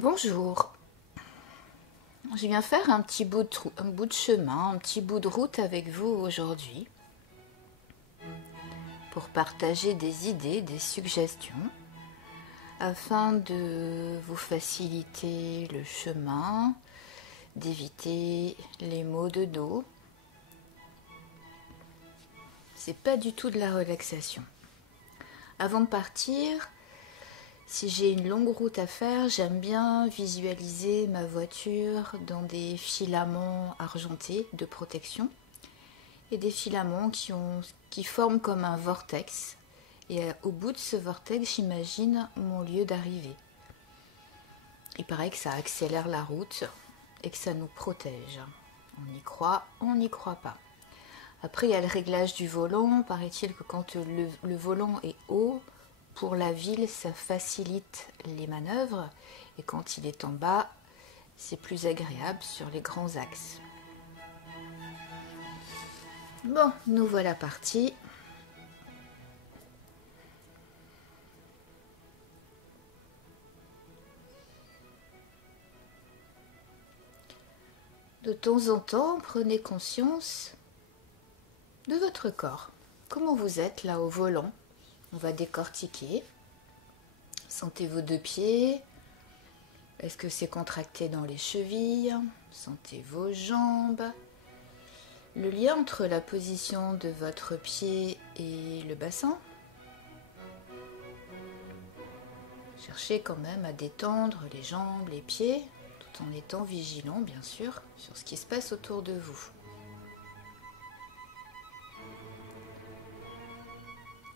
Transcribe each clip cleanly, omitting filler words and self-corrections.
Bonjour, je viens faire un petit bout de chemin, un petit bout de route avec vous aujourd'hui pour partager des idées, des suggestions afin de vous faciliter le chemin, d'éviter les maux de dos. C'est pas du tout de la relaxation. Avant de partir, si j'ai une longue route à faire, j'aime bien visualiser ma voiture dans des filaments argentés de protection et des filaments qui forment comme un vortex. Et au bout de ce vortex, j'imagine mon lieu d'arrivée. Il paraît que ça accélère la route et que ça nous protège. On y croit, on n'y croit pas. Après, il y a le réglage du volant. Paraît-il que quand le volant est haut, pour la ville, ça facilite les manœuvres. Et quand il est en bas, c'est plus agréable sur les grands axes. Bon, nous voilà partis. De temps en temps, prenez conscience de votre corps. Comment vous êtes là au volant? On va décortiquer. Sentez vos deux pieds. Est-ce que c'est contracté dans les chevilles? Sentez vos jambes. Le lien entre la position de votre pied et le bassin. Cherchez quand même à détendre les jambes, les pieds, tout en étant vigilant, bien sûr, sur ce qui se passe autour de vous.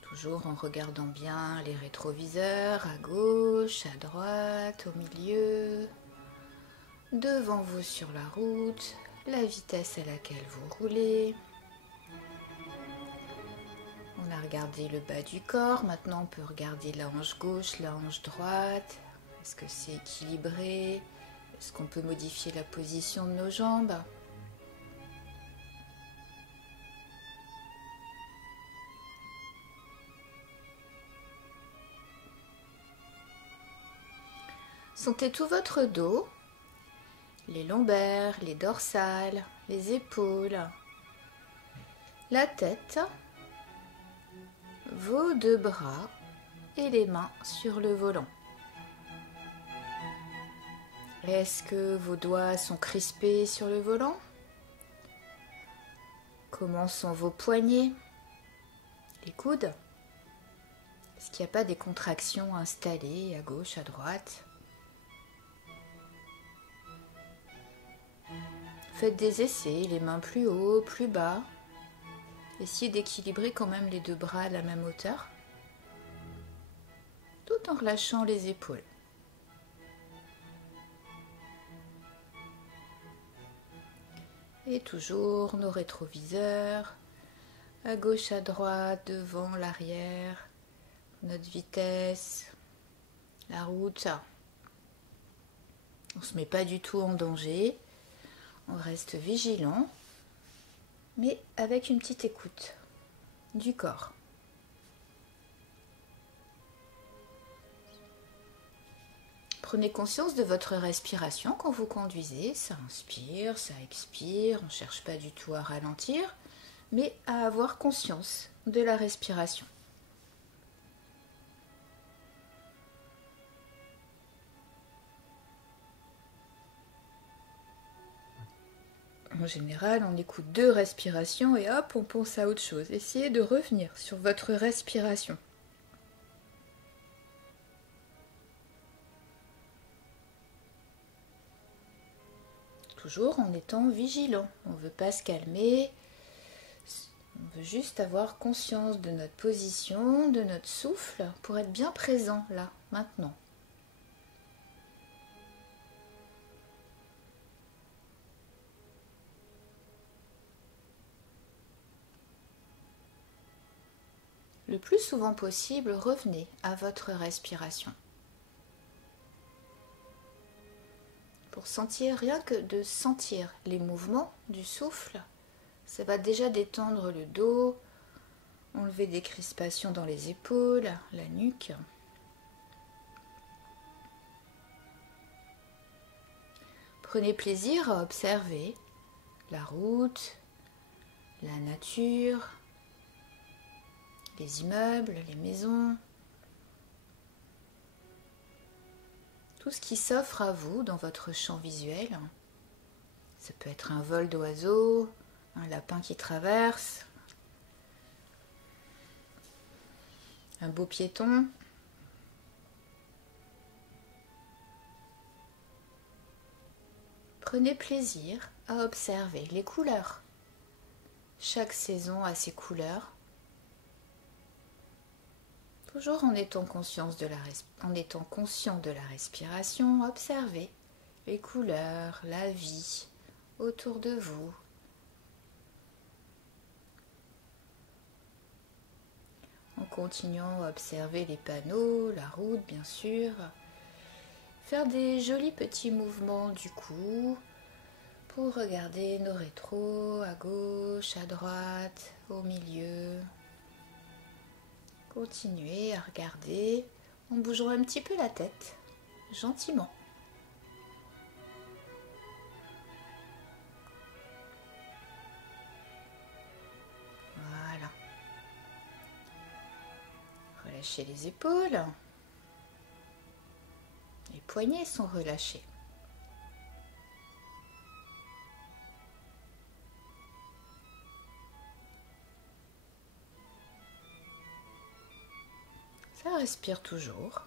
Toujours en regardant bien les rétroviseurs, à gauche, à droite, au milieu, devant vous sur la route, la vitesse à laquelle vous roulez. On a regardé le bas du corps, maintenant on peut regarder la hanche gauche, la hanche droite. Est-ce que c'est équilibré? Est-ce qu'on peut modifier la position de nos jambes? Sentez tout votre dos, les lombaires, les dorsales, les épaules, la tête, vos deux bras et les mains sur le volant. Est-ce que vos doigts sont crispés sur le volant? Comment sont vos poignets? Les coudes? Est-ce qu'il n'y a pas des contractions installées à gauche, à droite? Faites des essais, les mains plus haut, plus bas. Essayez d'équilibrer quand même les deux bras à la même hauteur, tout en relâchant les épaules. Et toujours nos rétroviseurs, à gauche, à droite, devant, l'arrière, notre vitesse, la route. On ne se met pas du tout en danger, on reste vigilant, mais avec une petite écoute du corps. Prenez conscience de votre respiration quand vous conduisez. Ça inspire, ça expire. On ne cherche pas du tout à ralentir, mais à avoir conscience de la respiration. En général, on écoute 2 respirations et hop, on pense à autre chose. Essayez de revenir sur votre respiration. Toujours en étant vigilant. On ne veut pas se calmer. On veut juste avoir conscience de notre position, de notre souffle, pour être bien présent là, maintenant. Le plus souvent possible, revenez à votre respiration. Pour sentir, rien que de sentir les mouvements du souffle, ça va déjà détendre le dos, enlever des crispations dans les épaules, la nuque. Prenez plaisir à observer la route, la nature, les immeubles, les maisons, tout ce qui s'offre à vous dans votre champ visuel. Ça peut être un vol d'oiseaux, un lapin qui traverse, un beau piéton. Prenez plaisir à observer les couleurs. Chaque saison a ses couleurs. Toujours en étant conscient de la respiration, observez les couleurs, la vie autour de vous. En continuant à observer les panneaux, la route bien sûr. Faire des jolis petits mouvements du cou pour regarder nos rétros à gauche, à droite, au milieu. Continuez à regarder en bougeant un petit peu la tête, gentiment. Voilà. Relâchez les épaules. Les poignets sont relâchés. Ça respire toujours.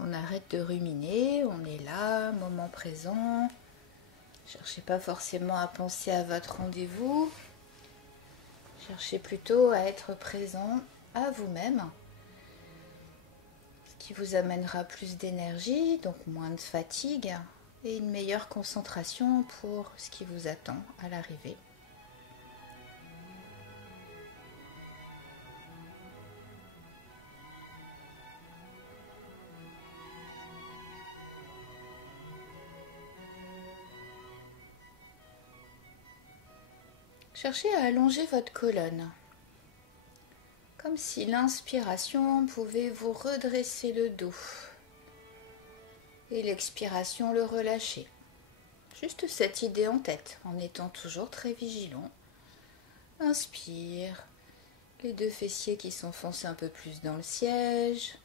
On arrête de ruminer, on est là, moment présent. Cherchez pas forcément à penser à votre rendez-vous. Cherchez plutôt à être présent à vous-même. Ce qui vous amènera plus d'énergie, donc moins de fatigue et une meilleure concentration pour ce qui vous attend à l'arrivée. Cherchez à allonger votre colonne, comme si l'inspiration pouvait vous redresser le dos et l'expiration le relâcher. Juste cette idée en tête, en étant toujours très vigilant. Inspire, les deux fessiers qui s'enfoncent un peu plus dans le siège.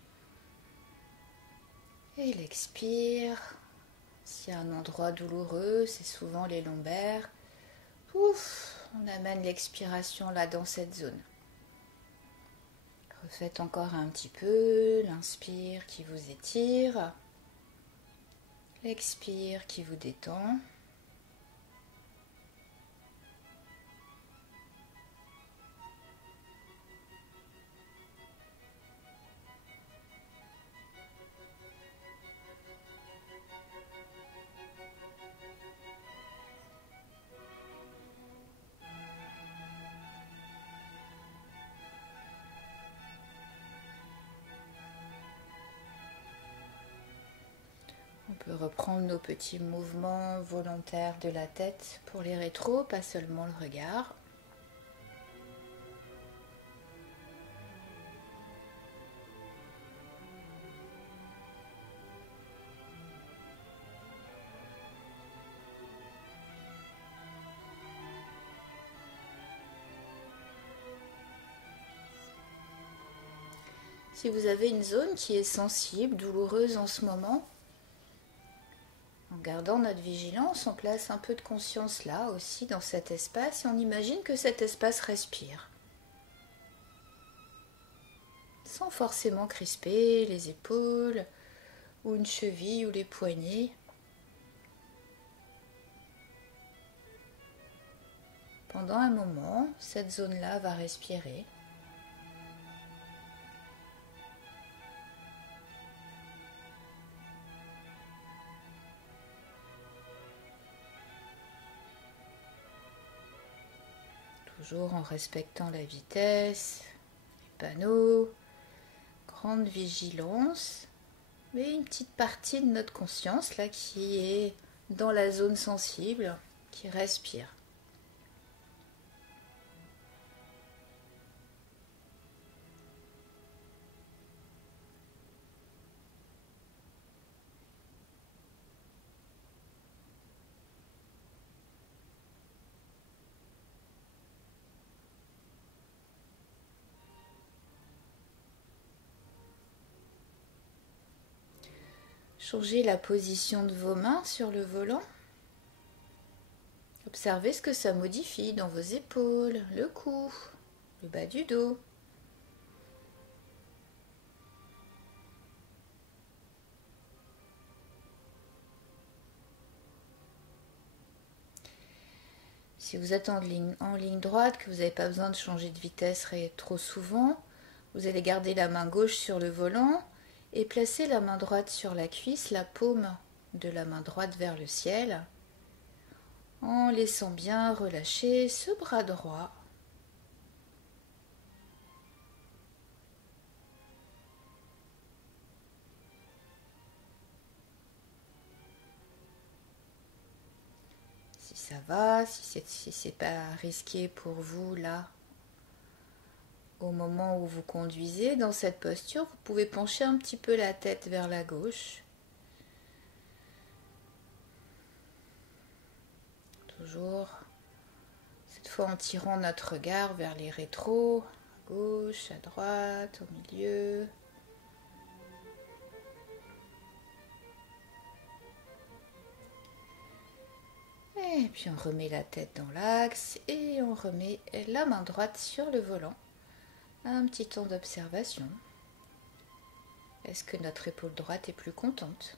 Et l'expire. S'il y a un endroit douloureux, c'est souvent les lombaires. Ouf, on amène l'expiration là dans cette zone. Refaites encore un petit peu, l'inspire qui vous étire, l'expire qui vous détend. On peut reprendre nos petits mouvements volontaires de la tête pour les rétros, pas seulement le regard. Si vous avez une zone qui est sensible, douloureuse en ce moment, en gardant notre vigilance, on place un peu de conscience là aussi dans cet espace et on imagine que cet espace respire. Sans forcément crisper les épaules ou une cheville ou les poignets. Pendant un moment, cette zone-là va respirer. Toujours en respectant la vitesse, les panneaux, grande vigilance, mais une petite partie de notre conscience là qui est dans la zone sensible, qui respire. Changez la position de vos mains sur le volant. Observez ce que ça modifie dans vos épaules, le cou, le bas du dos. Si vous êtes en ligne droite, que vous n'avez pas besoin de changer de vitesse trop souvent, vous allez garder la main gauche sur le volant et placer la main droite sur la cuisse, la paume de la main droite vers le ciel, en laissant bien relâcher ce bras droit. Si ça va, si c'est pas risqué pour vous là, au moment où vous conduisez, dans cette posture, vous pouvez pencher un petit peu la tête vers la gauche. Toujours, cette fois en tirant notre regard vers les rétros, à gauche, à droite, au milieu. Et puis on remet la tête dans l'axe et on remet la main droite sur le volant. Un petit temps d'observation. Est-ce que notre épaule droite est plus contente ?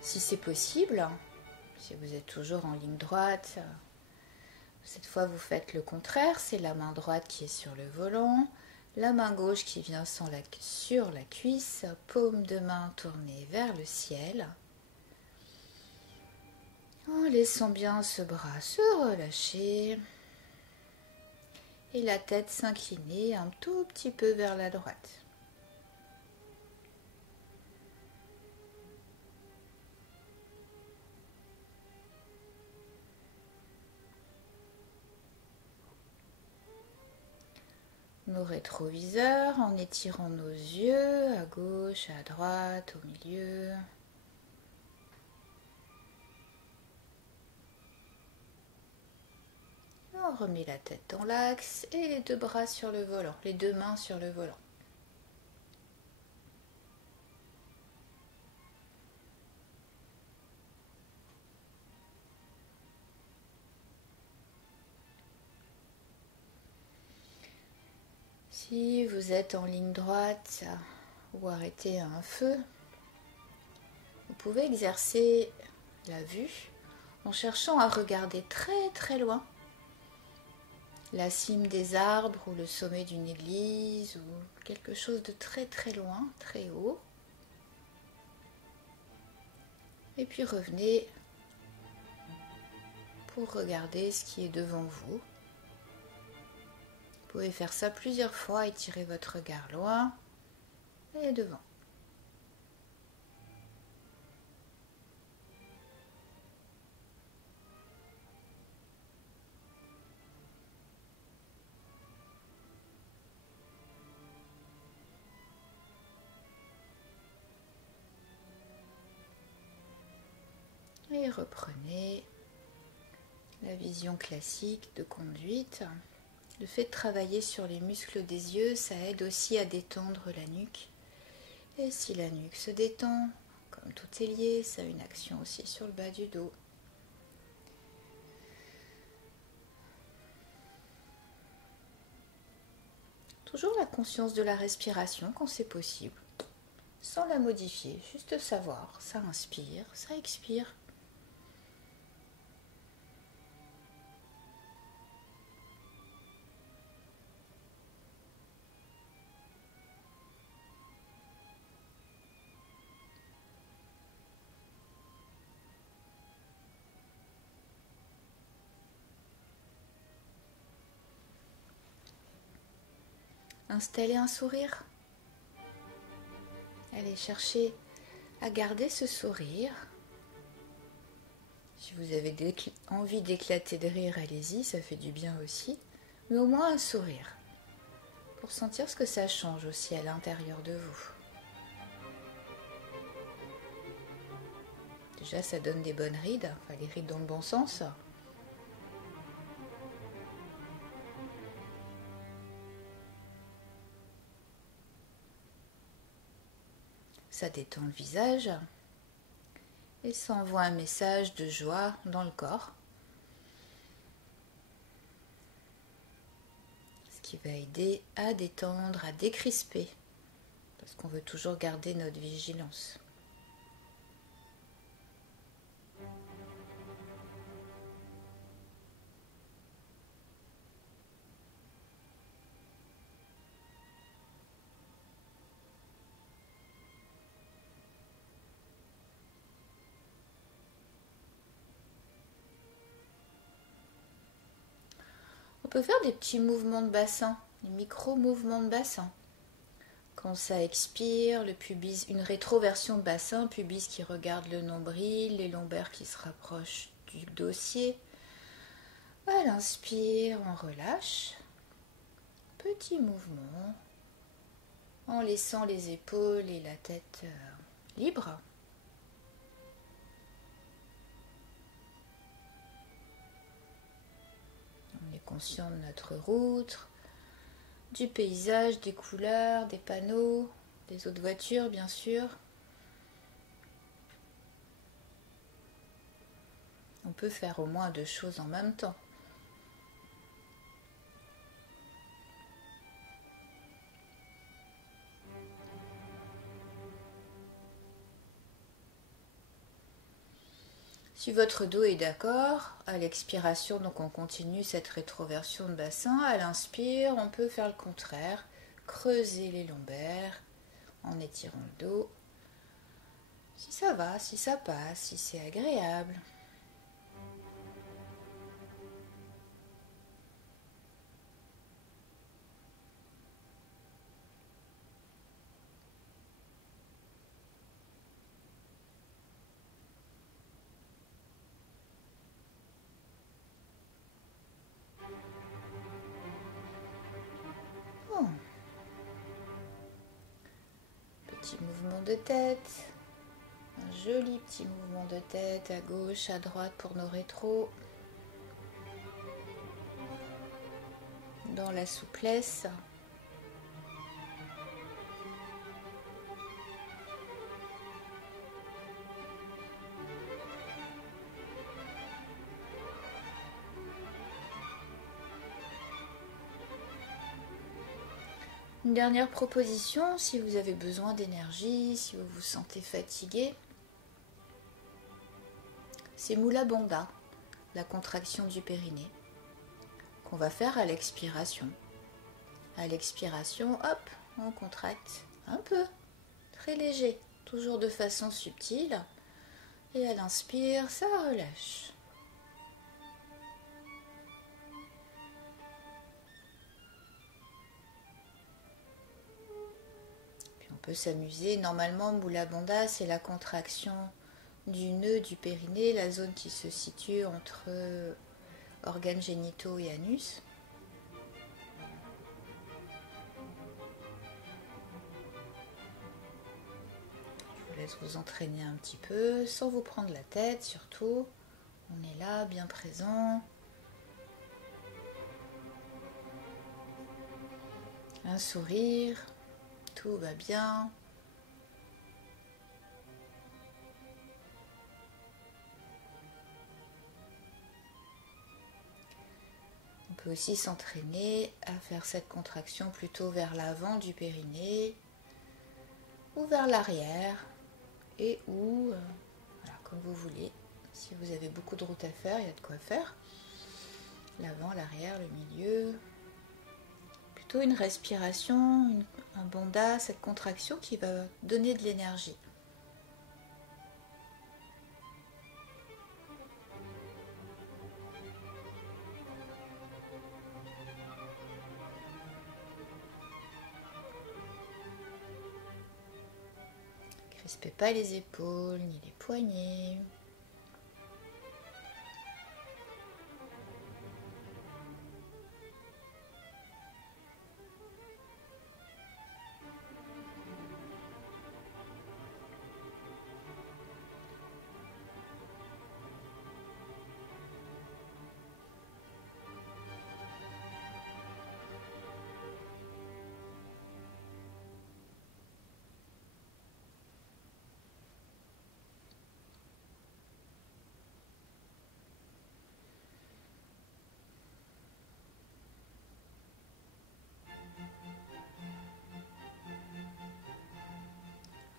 Si c'est possible, si vous êtes toujours en ligne droite, cette fois vous faites le contraire, c'est la main droite qui est sur le volant, la main gauche qui vient sur la cuisse, paume de main tournée vers le ciel, en laissant bien ce bras se relâcher et la tête s'incliner un tout petit peu vers la droite. Nos rétroviseurs en étirant nos yeux à gauche, à droite, au milieu. On remet la tête dans l'axe et les deux bras sur le volant, les deux mains sur le volant. Si vous êtes en ligne droite ou arrêtez à un feu, vous pouvez exercer la vue en cherchant à regarder très très loin la cime des arbres ou le sommet d'une église ou quelque chose de très très loin, très haut. Et puis revenez pour regarder ce qui est devant vous. Vous pouvez faire ça plusieurs fois, étirer votre regard loin et devant. Et reprenez la vision classique de conduite. Le fait de travailler sur les muscles des yeux, ça aide aussi à détendre la nuque. Et si la nuque se détend, comme tout est lié, ça a une action aussi sur le bas du dos. Toujours la conscience de la respiration quand c'est possible, sans la modifier, juste savoir, ça inspire, ça expire. installer un sourire. Allez chercher à garder ce sourire. Si vous avez envie d'éclater de rire, allez-y, ça fait du bien aussi. Mais au moins un sourire, pour sentir ce que ça change aussi à l'intérieur de vous. Déjà, ça donne des bonnes rides, enfin les rides dans le bon sens. Ça détend le visage et ça envoie un message de joie dans le corps. Ce qui va aider à détendre, à décrisper, parce qu'on veut toujours garder notre vigilance. On peut faire des petits mouvements de bassin, des micro-mouvements de bassin. Quand ça expire, le pubis, une rétroversion de bassin, pubis qui regarde le nombril, les lombaires qui se rapprochent du dossier. À l'inspire, on relâche. Petit mouvement, en laissant les épaules et la tête libres. On est conscient de notre route, du paysage, des couleurs, des panneaux, des autres voitures bien sûr. On peut faire au moins 2 choses en même temps. Si votre dos est d'accord, à l'expiration, donc on continue cette rétroversion de bassin. À l'inspire, on peut faire le contraire, creuser les lombaires en étirant le dos. Si ça va, si ça passe, si c'est agréable. Bon. Petit mouvement de tête. Un joli petit mouvement de tête à gauche, à droite pour nos rétros. Dans la souplesse. Une dernière proposition, si vous avez besoin d'énergie, si vous vous sentez fatigué, c'est Mula Bandha, la contraction du périnée, qu'on va faire à l'expiration. À l'expiration, hop, on contracte un peu, très léger, toujours de façon subtile. Et à l'inspire, ça relâche. Puis on peut s'amuser. Normalement, Mula Bandha, c'est la contraction du nœud du périnée, la zone qui se situe entre organes génitaux et anus. Je vous laisse vous entraîner un petit peu, sans vous prendre la tête surtout. On est là, bien présent. Un sourire, tout va bien. On peut aussi s'entraîner à faire cette contraction plutôt vers l'avant du périnée ou vers l'arrière et ou, voilà, comme vous voulez. Si vous avez beaucoup de route à faire, il y a de quoi faire. L'avant, l'arrière, le milieu. Plutôt une respiration, un bandha, cette contraction qui va donner de l'énergie. crispez pas les épaules ni les poignets.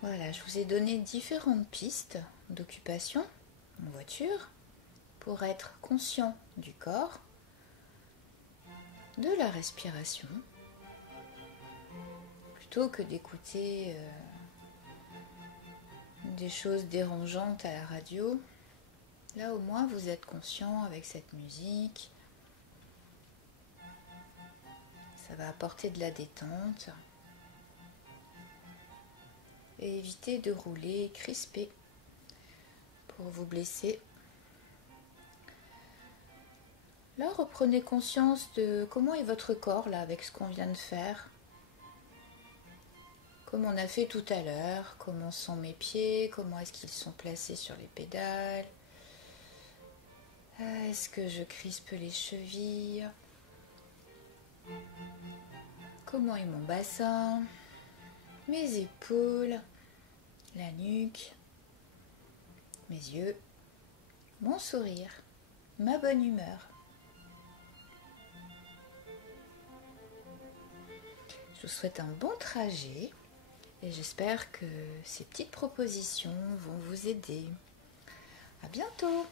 Voilà, je vous ai donné différentes pistes d'occupation en voiture pour être conscient du corps, de la respiration, plutôt que d'écouter des choses dérangeantes à la radio. Là au moins vous êtes conscient avec cette musique, ça va apporter de la détente. Et évitez de rouler crispé pour vous blesser. Là, reprenez conscience de comment est votre corps là avec ce qu'on vient de faire. Comme on a fait tout à l'heure, comment sont mes pieds, comment est-ce qu'ils sont placés sur les pédales. Est-ce que je crispe les chevilles? Comment est mon bassin, mes épaules, la nuque, mes yeux, mon sourire, ma bonne humeur. Je vous souhaite un bon trajet et j'espère que ces petites propositions vont vous aider. À bientôt!